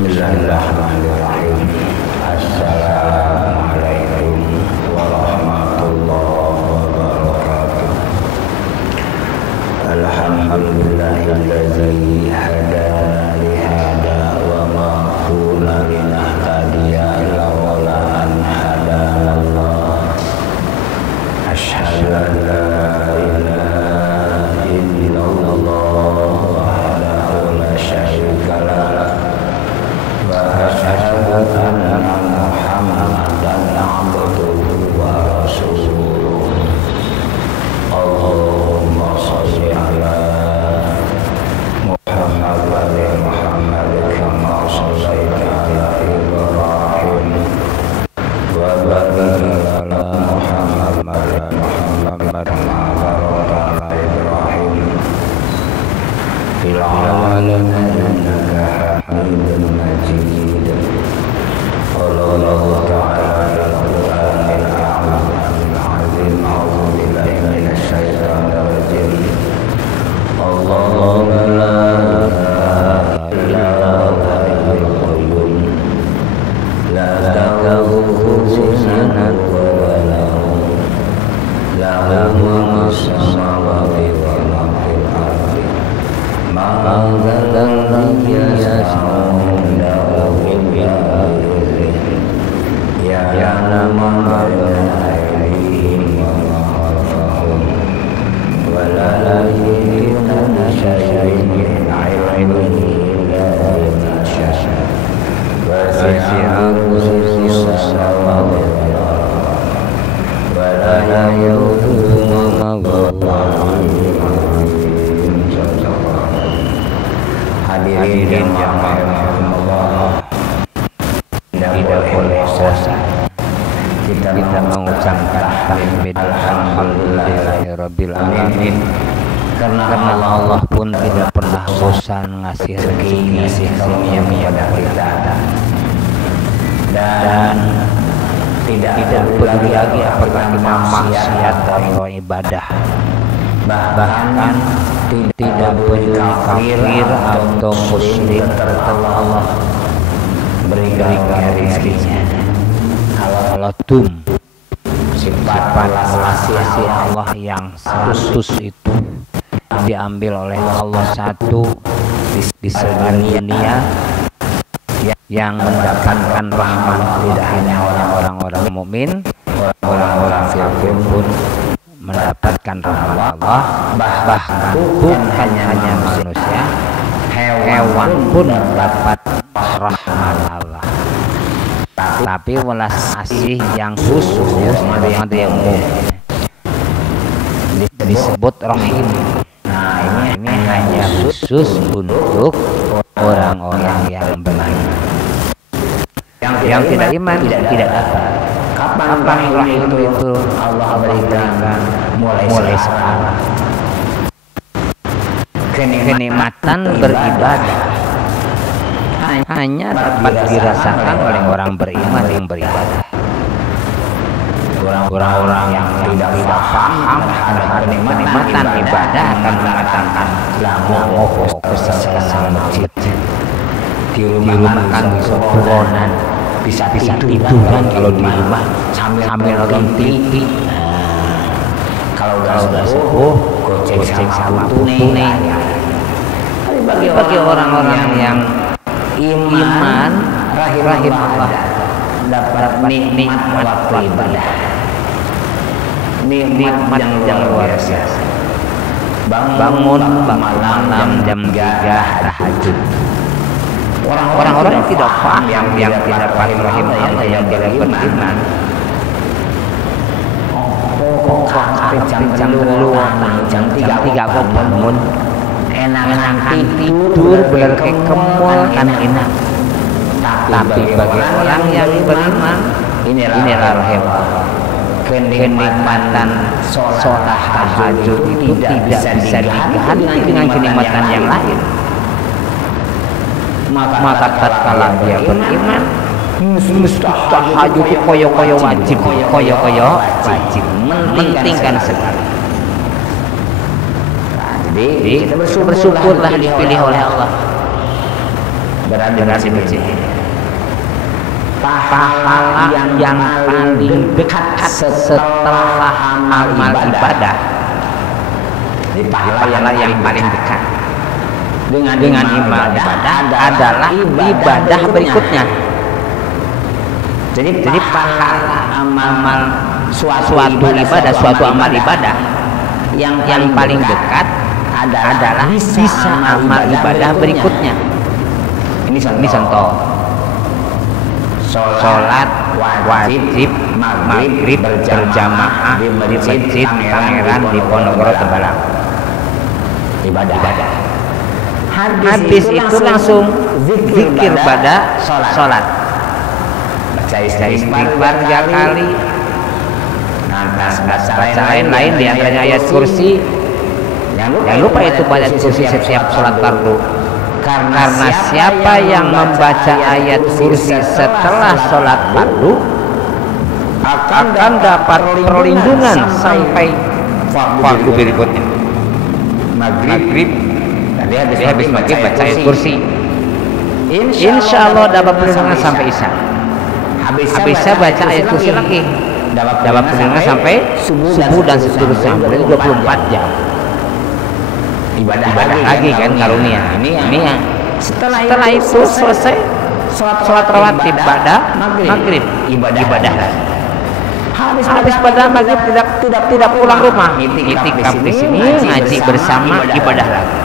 Bismillahirrahmanirrahim. Assalamualaikum warahmatullahi wabarakatuh. Alhamdulillahilladzi hadana li hada wa ma kunna linahtadiya laula an hadana Allah. Asyhadu an la ilaha illallah wahdahu la syarika lah wa asyhadu anna Muhammadan abduhu wa rasuluh. Allahumma shalli ala Muhammad wa ali Muhammad kama shallaita ala Ibrahim wa barik ala Muhammad wa Muhammad kama barakta ala Ibrahim fil alamin innaka Hamidum Majid. Qala Allah ta'ala fil Qur'anil azim a'udzu billahi minasy syaithanir rajim. Allahu la ilaha illa huwal qayyum la ta'khudhuhu sinatun wa la nawm lahu ma fis samawati wa ma fil ardi ma dzalladzi yasma'u lahu ya'lamu ma baina aydihim wa ma khalfahum wa la yuhituna bi syai'in min 'ilmihi illa bima syaa wasi'a kursiyuhu samawati wal ardi wa la yuhituna hadirin yang Allah, tidak boleh bosan kita mengucapkan tahmid alhamdulillahirabbil alamin, karena Allah pun tidak pernah bosan ngasih rezeki, ngasih karunia pada kita, dan tidak peduli lagi apakah kita maksiat atau ibadah, bahkan tidak peduli kafir atau musyrik, tetap Allah berikan rezekinya. Kalau sifat balas kasih Allah yang khusus itu diambil oleh Allah satu di seluruh dunia, yang mendapatkan rahmat tidak hanya orang-orang mukmin, orang-orang kafir pun mendapatkan rahmat Allah, bahkan bukan hanya manusia, hewan pun dapat rahmat Allah. Tapi welas asih yang khusus yang disebut rahim. Nah, ini hanya khusus untuk orang-orang yang beriman. Yang tidak iman tidak dapat. Kapan rahim itu Allah berikan? Mulai sekarang. Kenikmatan beribadah hanya dapat dirasakan oleh orang beriman yang beribadah. Orang-orang yang tidak paham terhadap kenikmatan ibadah akan mengatakan mau kesalahan masjid di rumah kan bisa buronan, bisa tiduran kalau di rumah sambil nonton TV. Kalau udah sepuh goceng sama tunai. Tapi bagi orang-orang yang iman, rahim Allah, dapat nikmat waktu ibadah, nikmat yang luar biasa. Bangun malam jam 3 tahajud. Orang-orang yang tidak paham, yang tidak paham rahim Allah, yang tidak beriman, jam 2, jam 3 kok bangun, enak-enak tidur berkemul kan enak. Tapi bagi orang yang beriman, inilah rahim Allah. Kenikmatan sholat tahajud itu tidak bisa diganti dengan kenikmatan yang lain. Maka tatkala dia beriman, tahajud itu koyo-koyo wajib, mentingkan sekali. Jadi kita bersyukurlah dipilih oleh Allah. berarti bersih. Pahala yang paling dekat setelah amal ibadah, pahala yang paling dekat dengan amal ibadah adalah ibadah berikutnya. Jadi pahala amal suatu ibadah, suatu amal ibadah yang paling dekat adalah bisa amal ibadah berikutnya. Ini contoh. Sholat wajib maghrib berjamaah di masjid Pangeran Diponegoro Tembalang. Ibadah. Habis itu langsung zikir pada sholat. Baca istighfar 3 kali. Baca lain-lain di antaranya ayat kursi. Jangan lupa itu baca kursi setiap sholat fardu. Karena siapa yang membaca ayat kursi setelah sholat fardu akan dapat perlindungan sampai fardu berikutnya. Maghrib dia habis maghrib baca ayat kursi, insya Allah dapat perlindungan sampai isya. Habis isya baca ayat kursi lagi, dapat perlindungan sampai subuh dan seterusnya. Berarti 24 jam ibadah lagi kan karunia. Ini ya. Setelah itu selesai sholat rawatib pada maghrib ibadah lagi. Habis pada maghrib tidak pulang rumah, itikaf di sini, ngaji bersama, ibadah lagi.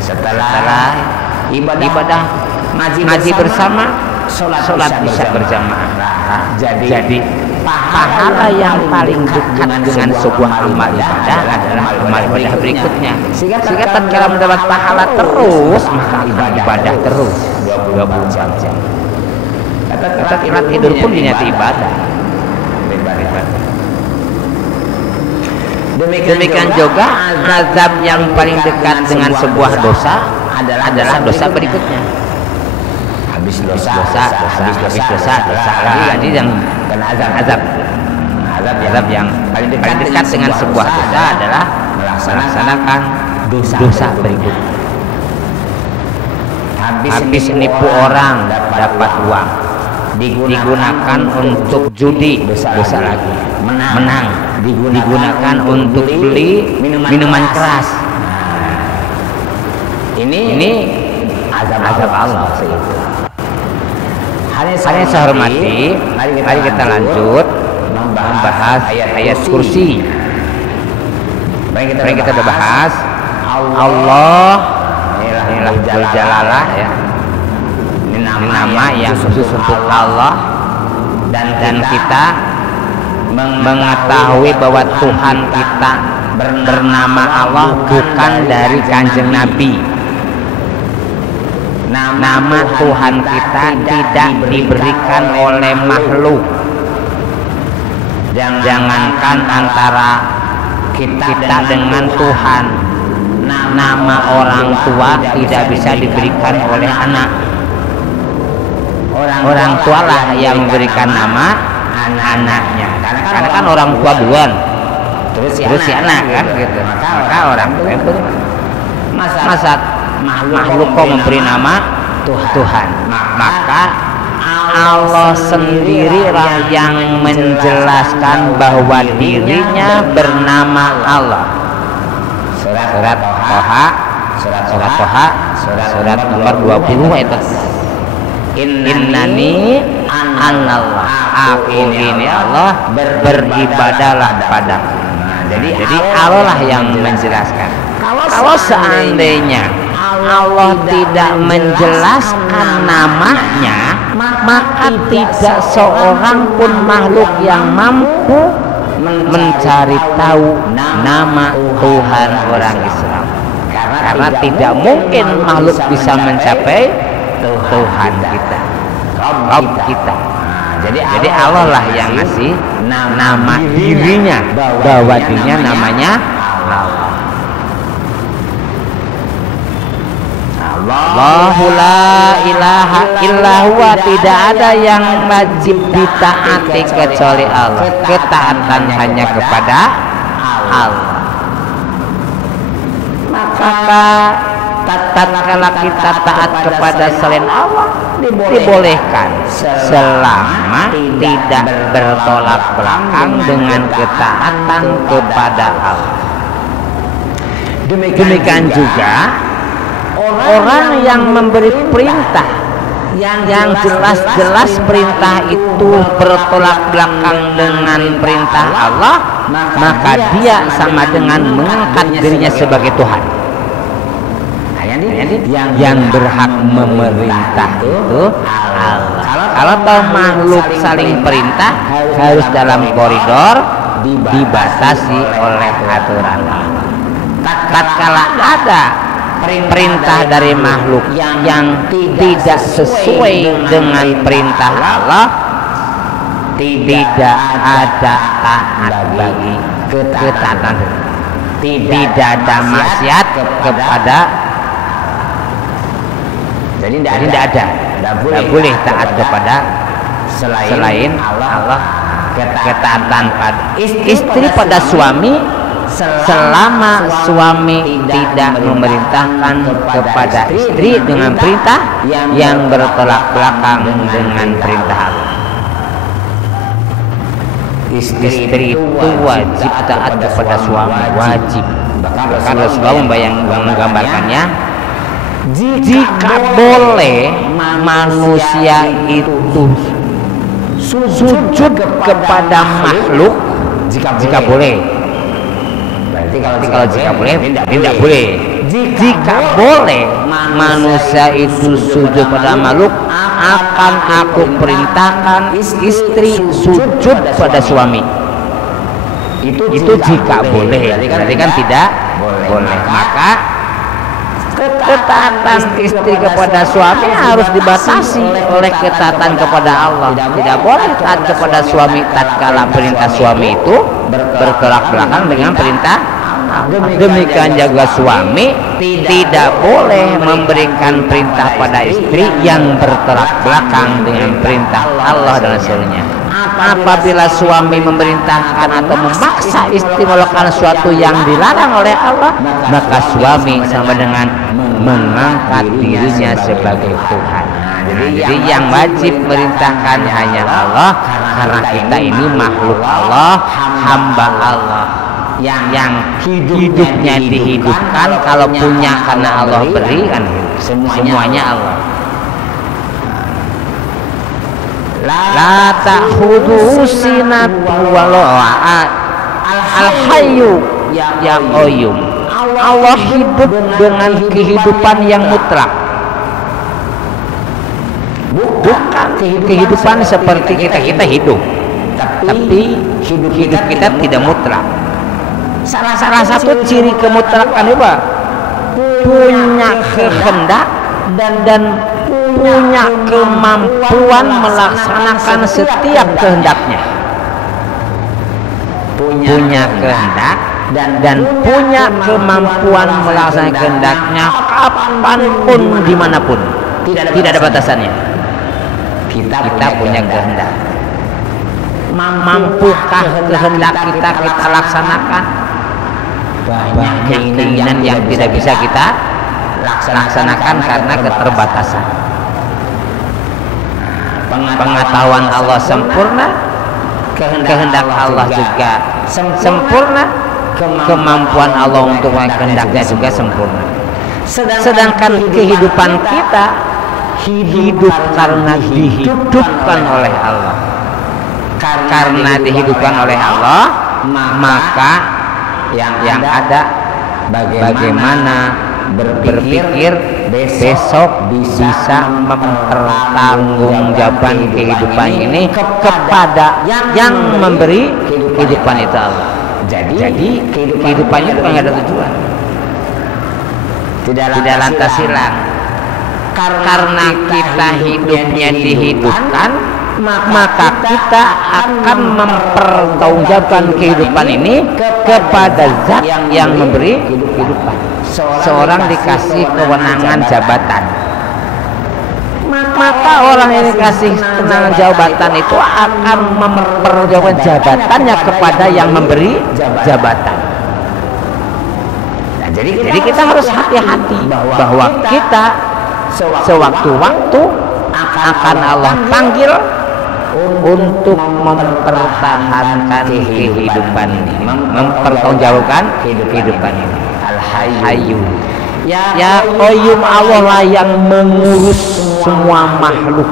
Setelah ibadah ngaji bersama, sholat isya berjamaah. Jadi pahala yang paling dekat dengan sebuah amal ibadah adalah amal ibadah berikutnya. Sehingga tatkala mendapat pahala terus, maka ibadah terus 24 jam. Kata tidur pun dinyati ibadah. Demikian juga azab yang paling dekat dengan sebuah dosa adalah dosa berikutnya. Habis dosa lagi yang kena azab yang paling dekat dengan sebuah dosa adalah melaksanakan dosa berikut. Habis nipu orang dapat uang, digunakan untuk judi, dosa lagi. Menang digunakan untuk beli minuman keras. Ini azab Allah itu. Hari yang saya hormati, mari kita lanjut membahas ayat kursi. Mari kita udah bahas Allah inilah Jalalah ya. Ini nama yang khusus untuk Allah, dan kita mengetahui bahwa Tuhan kita bernama Allah bukan dari Kanjeng Nabi. Nama Tuhan kita tidak diberikan oleh makhluk. Jangankan antara kita dengan Tuhan, nama orang tua tidak bisa diberikan oleh anak. Orang tua lah yang memberikan nama anaknya. Karena kan orang tua duluan, terus si anak kan gitu. Maka orang tua itu masa makhluk kok memberi nama Tuhan. Maka Allah sendirilah yang menjelaskan bahwa dirinya bernama Allah. Surat Toha surat nomor 20 itu. Innani anallah, aku ini Allah, beribadahlah padaku. Jadi Allah lah yang menjelaskan. Kalau seandainya Allah tidak menjelaskan namanya, maka tidak seorang pun makhluk yang mampu mencari tahu nama Tuhan orang Islam. Karena tidak mungkin makhluk bisa mencapai Tuhan kita, Rabb kita. Jadi Allah lah yang ngasih nama dirinya, bahwa dirinya namanya Allah. Allahu la ilaha illallah, tidak ada yang wajib ditaati kecuali Allah. Ketaatan hanya kepada Allah. Maka tatkala kita taat kepada selain Allah dibolehkan selama tidak bertolak belakang dengan ketaatan kepada Allah. Demikian juga orang yang memberi perintah yang jelas-jelas perintah itu bertolak belakang dengan perintah Allah, maka dia sama dengan mengangkat dirinya sebagai Tuhan. Yang berhak memerintah itu Allah. Kalau makhluk saling perintah harus dalam koridor dibatasi oleh aturan Allah. Tatkala ada perintah dari makhluk yang tidak sesuai dengan perintah Allah, tidak ada taat bagi ketaatan, tidak ada maksiat kepada. Jadi tidak ada, tidak boleh taat kepada selain Allah. Ketaatan pada istri pada suami selama suami tidak memerintahkan kepada istri dengan perintah yang bertolak belakang dengan perintah Allah. Istri itu wajib taat kepada suami, wajib. Bahkan Rasulullah menggambarkannya, jika boleh manusia itu sujud kepada makhluk, jika boleh. Berarti kalau jika boleh, tidak boleh. Jika boleh manusia itu sujud pada makhluk, akan aku perintahkan istri sujud pada suami. Itu jika boleh. Berarti kan tidak boleh. Maka ketaatan istri kepada suami harus dibatasi oleh ketaatan kepada Allah. Tidak boleh taat kepada suami tatkala perintah suami itu bertolak belakang dengan perintah. Demikian juga suami tidak boleh memberikan perintah pada istri yang bertolak belakang dengan perintah Allah dan Rasulnya. Apabila suami memerintahkan atau memaksa istri melakukan sesuatu yang dilarang oleh Allah, maka suami sama dengan mengangkat dirinya sebagai Tuhan. Jadi yang wajib merintahkan hanya Allah, karena kita ini makhluk Allah, hamba Allah yang hidupnya dihidupkan. Kalau punya karena Allah beri, kan semuanya Allah. La ta'khudhu sinatun wa la al-hayyu ya qayyum. Allah hidup dengan kehidupan yang mutlak, bukan kehidupan seperti kita hidup, tapi hidup kita tidak mutlak. Salah satu ciri kemutlakan itu punya kehendak dan punya kemampuan melaksanakan setiap kehendaknya. Punya kehendak dan punya kemampuan melaksanakan kehendaknya kapanpun, dimanapun. Tidak ada batasannya. Kita punya kehendak. Mampukah kehendak kita laksanakan? Banyak keinginan yang tidak bisa kita laksanakan karena keterbatasan. Pengetahuan Allah sempurna, kehendak Allah juga sempurna, kemampuan Allah untuk kehendaknya juga sempurna. Sedangkan kehidupan kita hidup karena dihidupkan oleh Allah. Karena dihidupkan oleh Allah, maka yang ada bagaimana berpikir besok bisa mempertanggungjawabkan kehidupan ini kepada yang memberi kehidupan itu Allah. Jadi kehidupannya bukan ada tujuan, tidak lantas hilang. Karena kita hidupnya dihidupkan, maka kita akan mempertanggungjawabkan kehidupan ini kepada Zat yang memberi kehidupan. Seorang dikasih kewenangan jabatan, maka orang yang dikasih kewenangan jabatan itu akan mempertanggungjawabkan jabatannya kepada yang memberi jabatan. Jadi kita harus hati-hati bahwa kita sewaktu-waktu akan Allah panggil untuk mempertahankan kehidupan ini, mempertanggungjawabkan kehidupan ini. Al-Hayyu, ya Qayyum, Allah lah yang mengurus semua makhluk.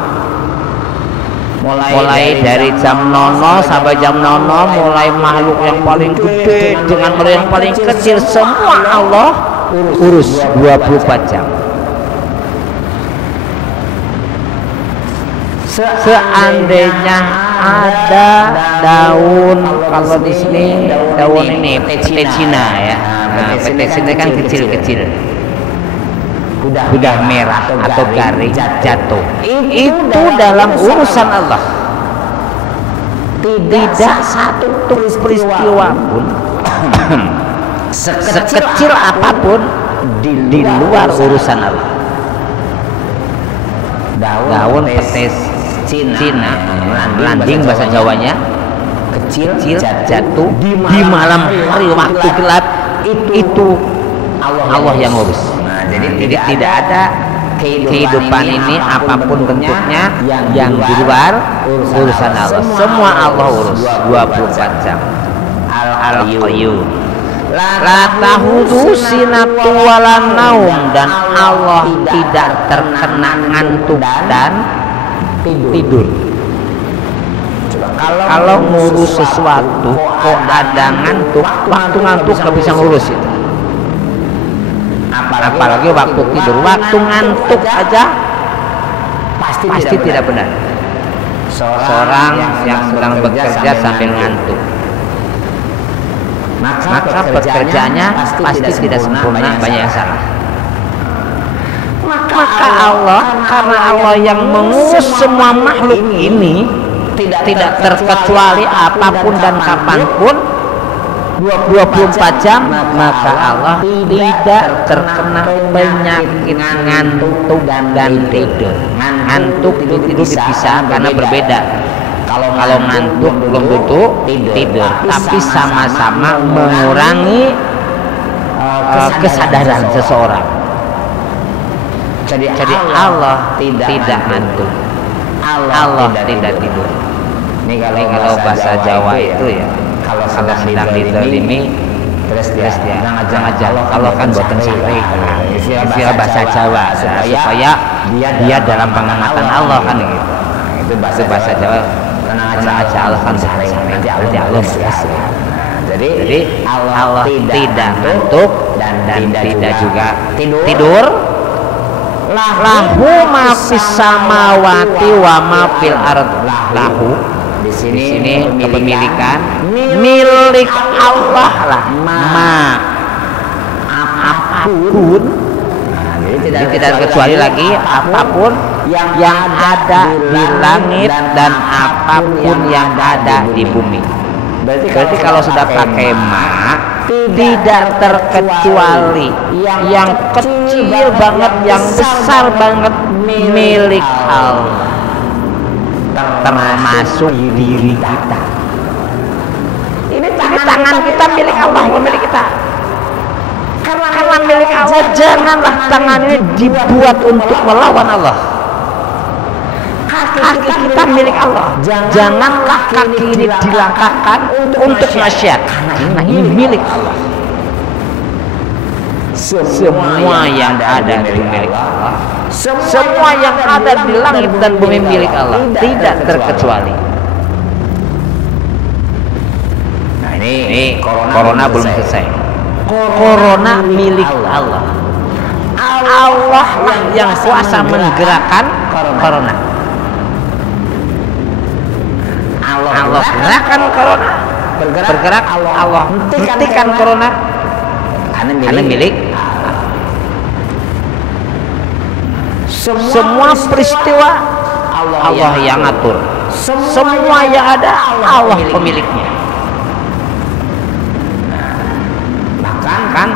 Mulai dari jam 00 sampai jam 00, mulai makhluk yang paling gede dengan makhluk yang paling kecil, semua Allah urus 24 jam. Seandainya ada daun, kalau di sini daun ini pete Cina ya, pete Cina kan kecil-kecil, udah merah atau garing jatuh, itu dalam urusan Allah. Tidak satu peristiwa pun sekecil apapun di luar urusan Allah. Daun petis Cina, landing bahasa Jawanya, kecil jatuh di malam hari waktu gelap, itu Allah yang ngurus. Jadi tidak ada kehidupan ini apapun bentuknya yang di luar urusan Allah. Semua Allah urus 24 jam. Al-Qayyum, la tahudu sinatu wala naum, dan Allah tidak terkena ngantuk dan tidur. Kalau ngurus sesuatu kok ada ngantuk, waktu ngantuk nggak bisa ngurus itu. Apalagi waktu tidur, waktu ngantuk aja pasti tidak benar. Seorang yang sedang bekerja sambil ngantuk, maka pekerjaannya pasti tidak sempurna, banyak yang salah. Maka Allah, karena Allah yang mengurus semua makhluk ini, tidak terkecuali apapun dan kapanpun 24 jam, maka Allah tidak terkena penyakit ngantuk dan tidur. Ngantuk tidur bisa karena berbeda. Kalau ngantuk belum tentu tidur, tapi sama-sama mengurangi kesadaran seseorang. Jadi Allah tidak ngantuk, Allah tidak tidur. Ini kalau bahasa Jawa itu ya, kalau sedang dizalimi terus dia jangan aja. Allah kan buatan sari, istilah bahasa Jawa, supaya dia dalam pengamatan Allah kan gitu. Itu bahasa Jawa. Tenang aja, Allah kan sari, nanti Allah balas. Jadi Allah tidak ngantuk dan tidak juga tidur. Lahu ma fis samawati wa ma fil ardh. Lahu di sini kepemilikan milik Allah lah, apapun. Jadi tidak kecuali lagi apapun yang ada di langit dan apapun yang ada di bumi. Berarti kalau sudah pakai ma, tidak terkecuali yang kecil banget, yang besar banget milik Allah, termasuk diri kita. Ini tangan kita milik Allah, milik kita. Karena milik Allah, janganlah tangan ini dibuat untuk melawan Allah. Kaki kita milik Allah, janganlah kaki ini dilangkahkan untuk maksiat, karena ini milik Allah. Semua yang ada itu milik Allah. Semua yang ada di langit dan bumi milik Allah, tidak terkecuali. Nah ini corona belum selesai. Corona milik Allah. Allah lah yang kuasa menggerakkan corona. Allah gerakan corona, bergerak, Allah hentikan corona, karena milik. Semua peristiwa Allah yang atur, semua yang ada Allah pemiliknya. Bahkan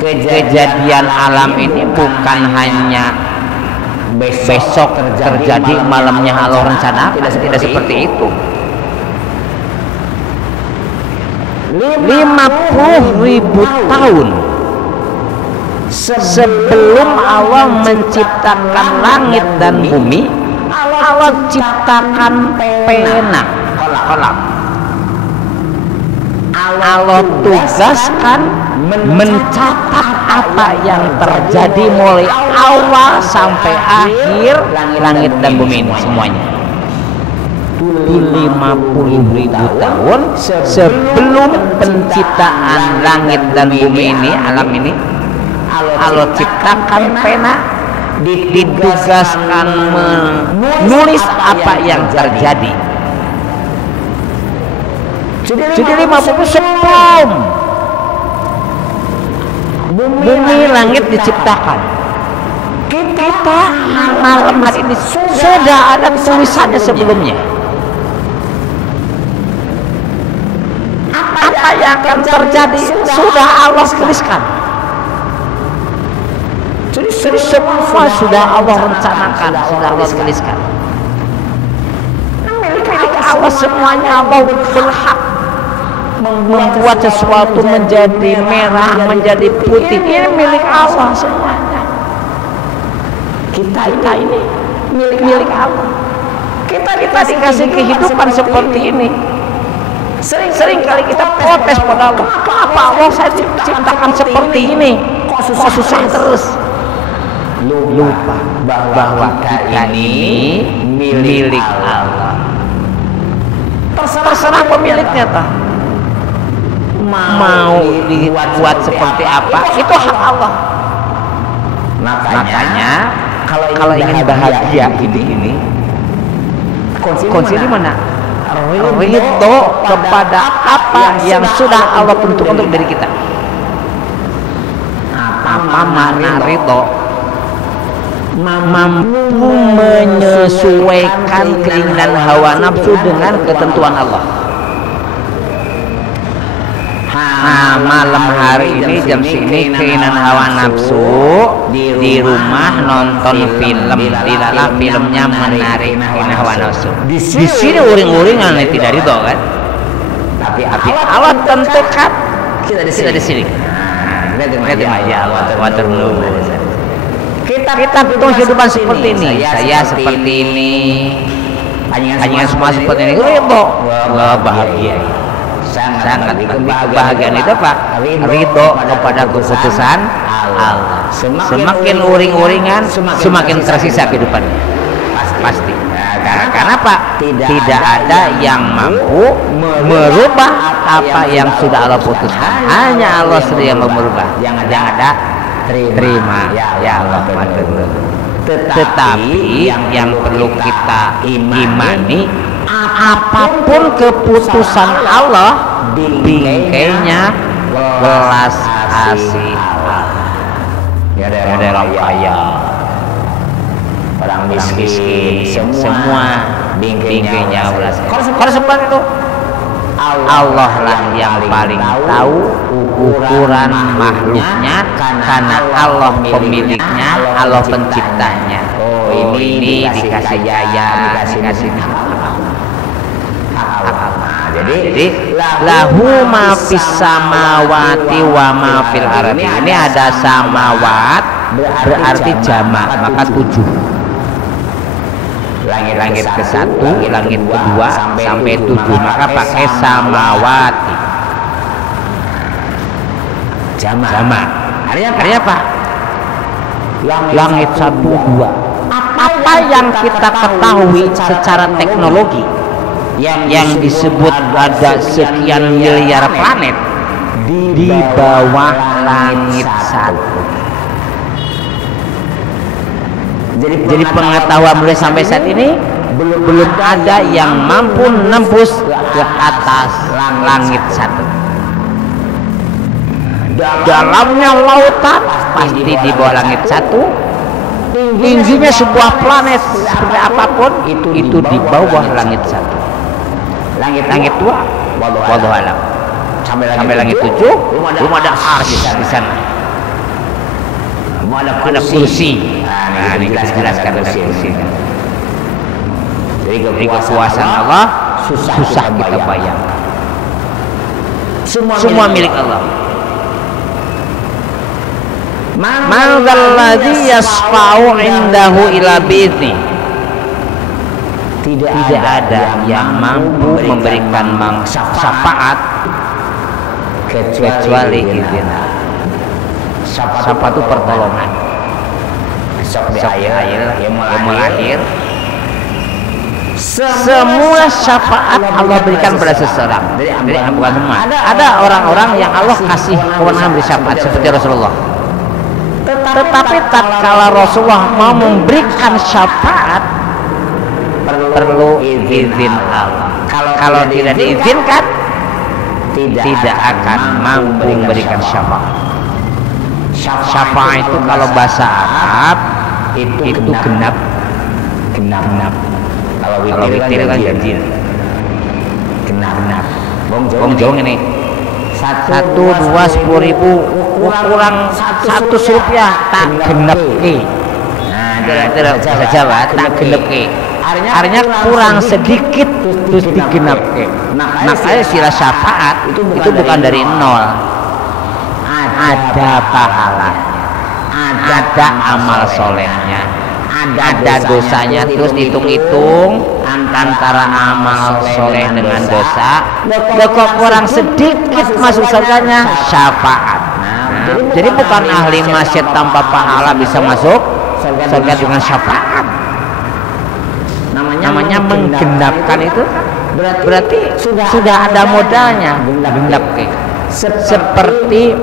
kejadian alam ini bukan hanya besok terjadi, malamnya Allah rencana, tidak seperti itu. 50.000 tahun Sebelum Allah menciptakan langit dan bumi, Allah ciptakan pena, kolam. Allah tugaskan mencatat apa yang terjadi mulai awal sampai akhir langit dan bumi ini semuanya. 50.000 tahun sebelum penciptaan langit dan bumi ini, alam ini, Allah ciptakan pena, ditugaskan menulis apa yang terjadi. Jadi 50 sebelum bumi langit diciptakan, kita malam hari ini sudah ada tulisannya sebelumnya. Apa yang akan terjadi sudah Allah tuliskan. Jadi semua sudah Allah rencanakan, sudah Allah tuliskan. Milik Allah semuanya. Allah berhak membuat sesuatu menjadi merah, menjadi putih. Ini milik Allah semuanya. Kita ini milik Allah. Kita dikasih kehidupan seperti ini. Sering kali kita protes pada Allah. Kenapa Allah saya ciptakan seperti ini? Kok susah terus? Lupa bahwa kita ini milik Allah. Terserah pemiliknya tak mau dibuat seperti apa, itu hak Allah. Makanya kalau ingin bahagia ini kunci di mana? Ridho kepada apa yang sudah Allah tentukan untuk diri kita. Apa makna ridho? Mampu menyesuaikan keinginan hawa nafsu dengan ketentuan Allah. Malam hari ini jam segini keinginan hawa nafsu di rumah nonton film, dilala filmnya menarik keinginan hawa nafsu. Di sini uring-uringan tidak ridho kan? Tapi Allah tentukan kita di sini. Lihat ya Allah, waterloo. Kita butuh kehidupan seperti ini. Saya seperti ini. Hanya semua seperti ini. Ridho, bahagia. Sangat kebahagiaan itu Pak, ridho kepada keputusan Allah. Semakin uring-uringan, semakin tersisa kehidupannya. Pasti. Karena Pak, tidak ada yang mampu merubah apa yang sudah Allah putuskan. Hanya Allah sendiri yang merubah. Yang ada terima ya Allah. Tetapi yang perlu kita imani, apapun keputusan Allah, bingkainya belas kasih. Ya ada orang kaya, orang miskin, semua bingkainya belas kasih. Kalau seperti itu, Allah lah yang paling tahu ukuran makhluknya, karena Allah pemiliknya, Allah penciptanya. Oh ini dikasih jaya, dikasih jadi lahu ma fis samawati wa ma fil ardi. Ini ada samawat berarti jamak, maka 7. Langit ke-1, langit ke-2 sampai 7, maka pakai samawati. Jamak. Artinya apa? Langit 1, 2. Apa yang kita ketahui secara teknologi yang disebut ada sekian miliar planet di bawah langit 1. Jadi pengetahuan mulai sampai saat ini belum ada yang mampu nembus ke atas langit 1. Dalamnya lautan pasti di bawah langit 1. Tingginya sebuah planet seperti apapun itu di bawah langit 1. Langit 2 wallahu alam. Sampai langit 7 belum ada arsy di sana. Ada kursi. Nah, ini kita jelaskan ada kursi. Jadi kekuasaan Allah susah kita bayangkan. Semua milik Allah. Man dzalladzi yasfa'u indahu ila bi'izni. Tidak ada yang mampu memberikan syafaat kecuali izin. Syafaat itu pertolongan. Sok yang melahir. Semua syafaat Allah berikan pada seseorang. Jadi bukan semua. Ada orang-orang yang Allah kasih kewenangan beri syafaat seperti Rasulullah. Tetapi tatkala Rasulullah mau memberikan syafaat perlu izin Allah. Kalau tidak diizinkan tidak akan mampu memberikan syafaat. Syafaat itu kalau bahasa Arab itu genap. Kalau witir kan ganjil. Genap. Wong Jawa ini 1, 2, 10.000 kurang 100 rupiah tak genep ke. Nah itu bahasa Jawa tak genep ke. Artinya kurang sedikit terus digenap ke. Makanya sila syafaat itu bukan dari nol. Ada pahala, ada amal solehnya, ada dosanya, terus hitung-hitung antara amal soleh dengan dosa. Kok kurang sedikit masuk surganya, syafaat. Jadi bukan ahli masjid tanpa pahala bisa masuk surga dengan syafaat. Namanya menggenapkan itu berarti sudah ada modalnya. Genap seperti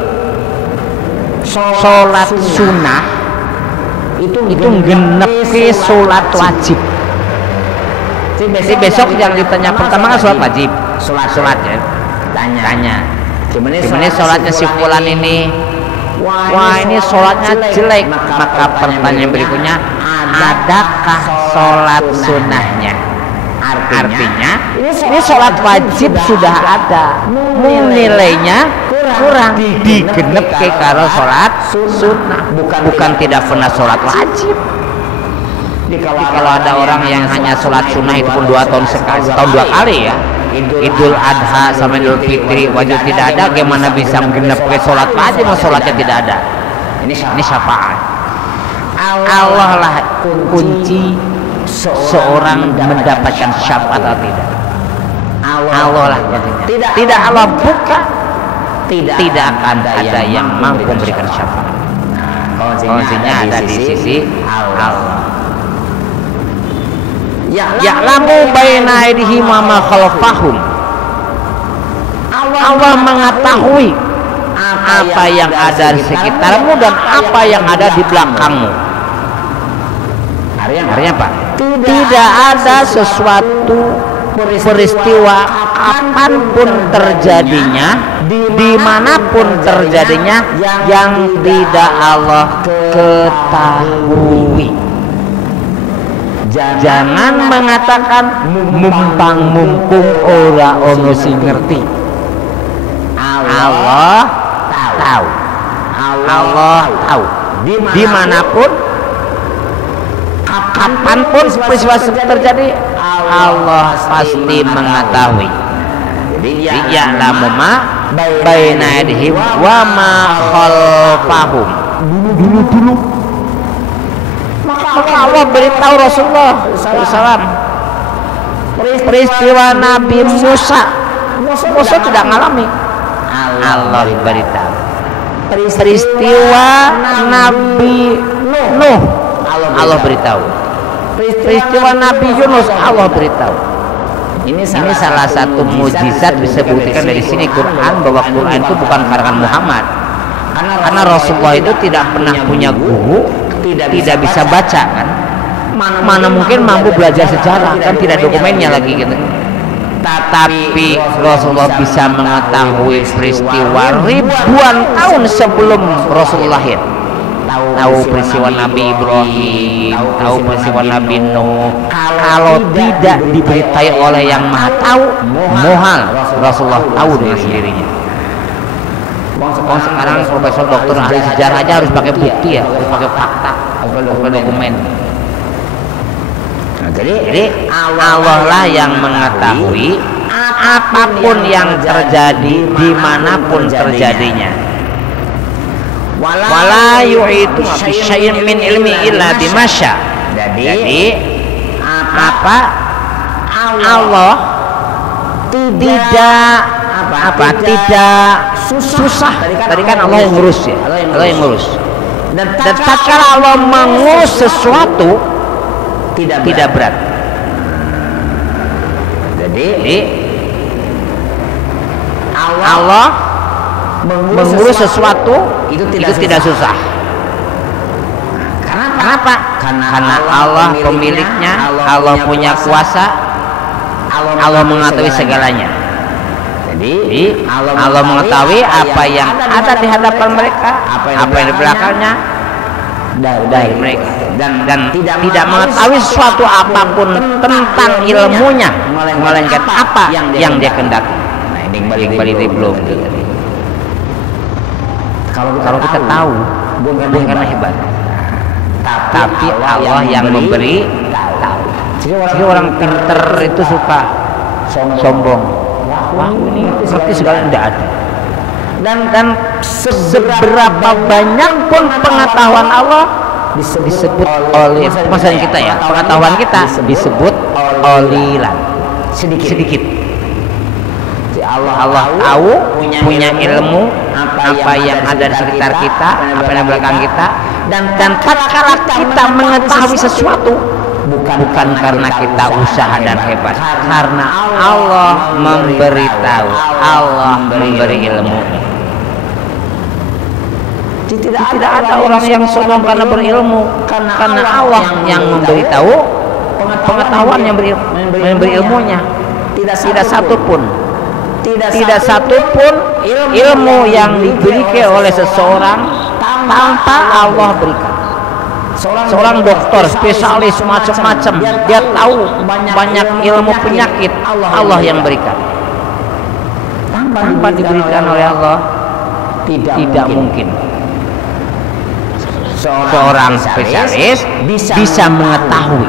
sholat sunnah itu genep ke sholat wajib. Jadi besok yang ditanya pertama kan sholat wajib, sholat ya. Tanya gimana sholatnya si fulan ini? Wah ini sholatnya jelek. Maka pertanyaan berikutnya, adakah sholat sunnahnya? Artinya ini sholat wajib sudah ada, nilainya kurang digenep ke karo sholat sunnah, bukan tidak pernah sholat wajib. Jadi kalau ada orang yang hanya sholat sunnah itu pun 2 tahun sekali, setahun 2 kali ya, Idul Adha sama Idul Fitri wajib tidak ada, bagaimana bisa menggenep ke sholat wajib kalau sholatnya tidak ada? Ini syafaat. Allah lah kunci seorang mendapatkan syafaat atau tidak. Allah lah kuncinya. Tidak Allah buka, tidak akan ada yang mampu memberikan syafaat. Kuncinya ada di sisi Allah. Ya'lamu baina aydihim wa ma khalfahum. Allah mengetahui apa yang ada di sekitarmu dan apa yang ada di belakangmu. Artinya apa? Tidak ada sesuatu peristiwa kapanpun terjadinya, dimanapun terjadinya, yang tidak Allah ketahui. Jangan mengatakan mumpung ora ono sing ngerti. Allah tahu. Allah tahu. Dimanapun, kapanpun peristiwa terjadi, Allah pasti mengetahui. Ya'lamu ma baina aydihim wa ma khalfahum. Dulu maka Allah beritahu Rasulullah SAW peristiwa Nabi Musa tidak mengalami. Allah beritahu peristiwa Nabi Nuh, Allah beritahu peristiwa Nabi Yunus, Allah beritahu. Ini salah satu mukjizat bisa buktikan dari sini Quran, bahwa Quran itu bukan karangan Muhammad, karena Rasulullah itu tidak pernah punya guru, tidak bisa baca kan, mana mungkin mampu belajar sejarah kan, tidak dokumennya lagi gitu. Tapi Rasulullah bisa mengetahui peristiwa ribuan tahun sebelum Rasulullah lahir. Tahu peristiwa Nabi Ibrahim, tahu peristiwa Nabi Nuh. Kalau tidak diberitahu oleh yang Maha Tahu, mohal Rasulullah tahu dengan sendirinya. Sekarang profesor dokter ahli sejarah aja harus pakai bukti ya, harus pakai fakta, harus pakai dokumen. Nah, jadi Allah lah yang mengetahui apapun yang terjadi dimanapun terjadinya. wala yuhitu bi syai'in min ilmi illa bima syaa. Jadi apa Allah tidak susah. Tadi kan Allah yang ngurus ya, Allah yang ngurus. Dan tatkala Allah mengurus sesuatu tidak berat. Jadi Allah mengurus sesuatu itu tidak susah. Kenapa? Karena Allah pemiliknya, Allah punya kuasa, Allah mengetahui segalanya. Jadi Allah mengetahui apa yang ada di hadapan mereka, apa yang di belakangnya dari mereka, dan tidak mengetahui sesuatu apapun tentang ilmunya, melainkan apa yang dia kehendaki. Nah, ini balik belum. Kalau kita tahu, bukan karena hebat, tapi Allah yang memberi tahu. Jadi orang pinter itu suka sombong. Wah, ini seperti segala tidak ada. Dan seberapa banyak pun pengetahuan Allah disebut oleh masalah kita ya, pengetahuan kita disebut olilan sedikit. Allah tahu, punya ilmu apa yang ada di sekitar kita, apa yang di belakang kita, dan tatkala kita mengetahui sesuatu bukan karena kita usaha dan hebat, karena Allah memberitahu, Allah memberi ilmu. Tidak ada orang yang sombong karena berilmu, karena Allah yang memberitahu, pengetahuan yang memberi ilmunya. Tidak satu pun ilmu yang diberikan oleh seseorang tanpa Allah berikan. Seorang dokter, spesialis macam-macam, dia tahu banyak ilmu penyakit, Allah yang berikan. Tanpa diberikan oleh Allah, tidak mungkin seorang spesialis bisa mengetahui.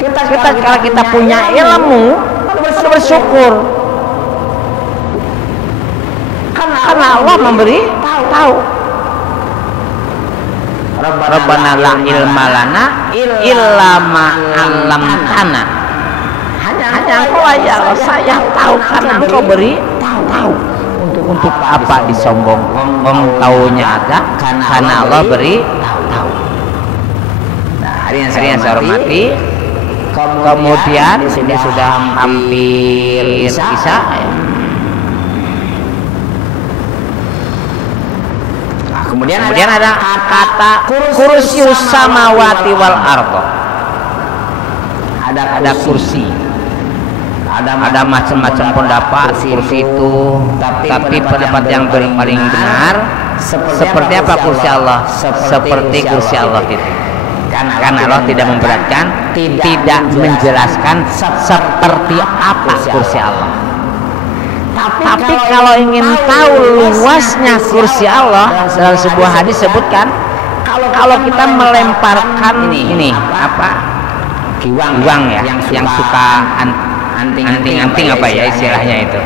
Kalau kita punya ilmu, kita bersyukur karena Allah memberi tahu. Rabbana la ilma lana illa ma 'allamtana. Hanya Engkau aja Allah, saya tahu karena Engkau beri tahu. Untuk apa disombong? Tahunya ada karena Allah beri tahu. Nah, hari yang saya hormati, kemudian ini sudah hampir Isya. Kemudian ada kata kursius samawati wal ardo. Ada kursi. Ada macam-macam pendapat kursi itu, tapi pendapat yang paling benar seperti apa kursi Allah? Seperti kursi Allah itu. Karena Allah tidak memberatkan, tidak menjelaskan seperti apa kursi Allah. Tapi kalau ingin tahu luasnya kursi Allah, dalam sebuah hadis sebutkan, kalau kita melemparkan ini apa giwang ya, yang suka anting apa ya istilahnya itu,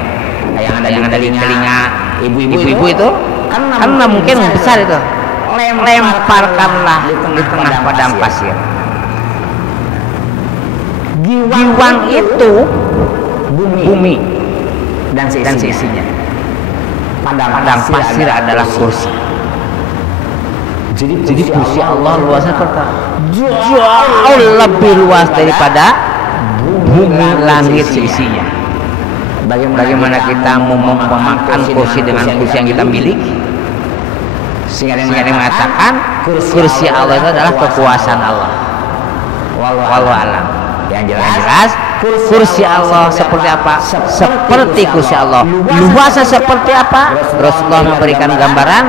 yang ada di telinga ibu-ibu itu, kan mungkin besar itu, lemparkanlah di tengah padang pasir. Giwang itu bumi dan seisinya. Padang pasir adalah kursi. Jadi kursi Allah luasnya jauh lebih luas daripada bumi langit seisinya. Bagaimana kita mau memakan kursi dengan kursi yang kita miliki? Sehingga yang mengatakan kursi Allah itu adalah kekuasaan Allah. Wallahu a'lam. Yang jelas kursi Allah seperti apa? Seperti kursi Allah. Luasnya seperti apa? Rasulullah memberikan gambaran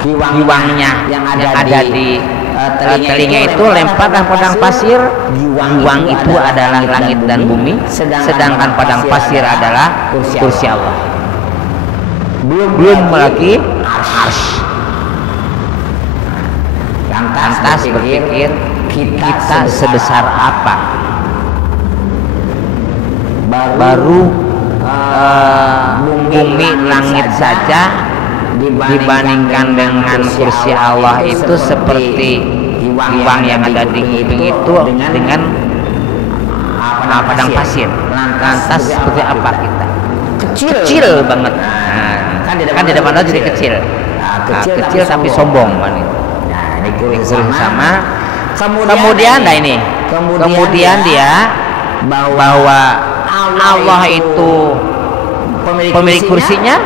giwangnya yang ada di telinga itu, lemparkan padang pasir. Giwang itu adalah langit dan bumi, sedangkan padang pasir adalah kursi Allah. Belum lagi arsy. Lantas berpikir, kita sebesar apa? Baru bumi langit saja dibandingkan dengan kursi Allah itu seperti uang yang ada di kuping itu dengan padang pasir. Lantas seperti apa kita? Kecil banget. Kan di depan Allah jadi kecil. Kecil tapi sombong kan itu. Nah, ini kursi sama. Kemudian dia bahwa Allah itu pemilik kursinya,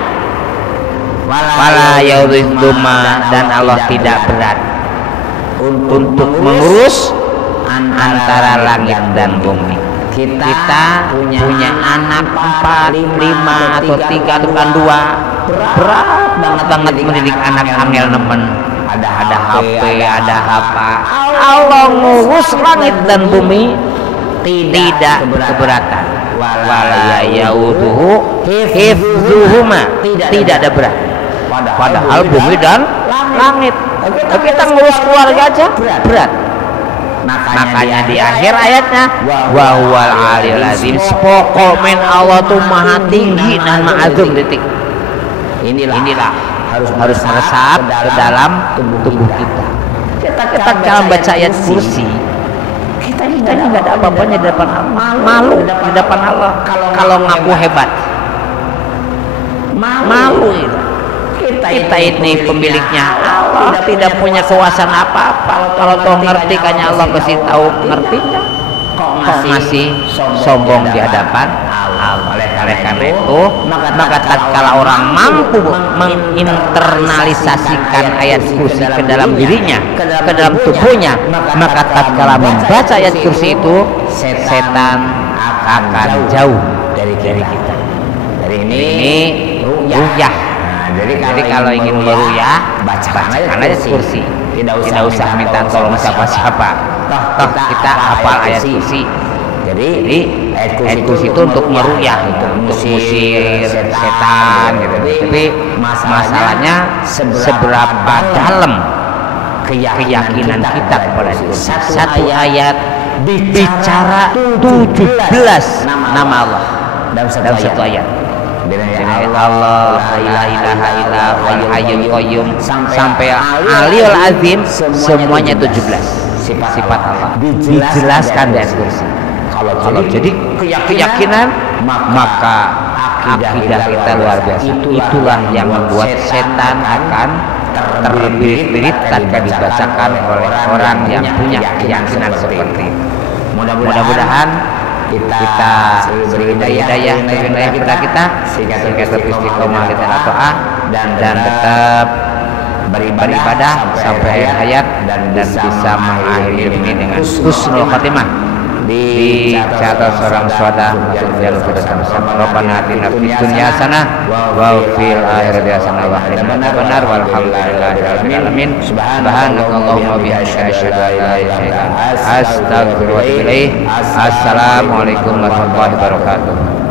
wala yaudhuma, dan Allah tidak berat untuk mengurus antara langit dan bumi. Kita punya anak 4, 5 atau 3 atau kan 2, berat banget mendidik anak angel nemen. Ada HP, ada apa. Allah ngurus langit dan bumi tidak keberatan. Wala yaudhuhu hifdzuhuma, tidak ada berat. Padahal bumi dan langit. Tapi kita ngurus keluarga aja berat. Makanya di akhir ayatnya wa huwal aliyul azim, pokoknya Allah tuh maha tinggi dan maha azim. Detik inilah harus meresap ke dalam tubuh kita. Kita kalau baca ayat kursi, kita ini nggak ada apa-apanya di depan Allah, malu di depan Allah kalau ngaku hebat, malu itu. Kita ini pemiliknya Allah, tidak punya kuasa apa-apa. Kalau toh ngerti, kayaknya Allah kasih tahu ngertinya, kok masih sombong di hadapan Allah. Oleh karena itu, maka tatkala orang mampu menginternalisasikan ayat kursi ke dalam dirinya, ke dalam tubuhnya, maka tatkala membaca ayat kursi itu, setan akan jauh dari kita. Dari ini ruyah. Jadi kalau ingin meruyah, bacakan ayat kursi. Tidak usah minta tolong siapa-siapa. Toh kita hafal ayat kursi. Jadi ayat kursi itu untuk meruyah, untuk musir setan gitu. Tapi masalahnya seberapa dalam keyakinan kita kepada itu. Satu ayat bicara 17 nama Allah dalam satu ayat. Allah la ilaha illa huwal hayyul qayyum sampai aliyul azim, semuanya 17 sifat Allah dijelaskan dari kursi. Kalau jadi keyakinan, maka akidah kita luar biasa. Itulah yang membuat setan akan terbirit-birit tatkala dibacakan oleh orang yang punya keyakinan seperti itu. Mudah-mudahan kita beri hidayah kepada kita sehingga tetap istiqomah di dalam doa dan tetap beribadah sampai akhir hayat dan bisa mengakhiri ini dengan husnul khatimah. Dicatat seorang syuhada masuk jalur kedatangan Rabbana atina fid dunya hasanah wa fil akhirati hasanah wa qina adzabannar walhamdulillahi rabbil alamin. Subhanakallahumma bihamdika asyhadu an la ilaha illa anta astaghfiruka wa atubu ilaik. Assalamualaikum warahmatullahi wabarakatuh.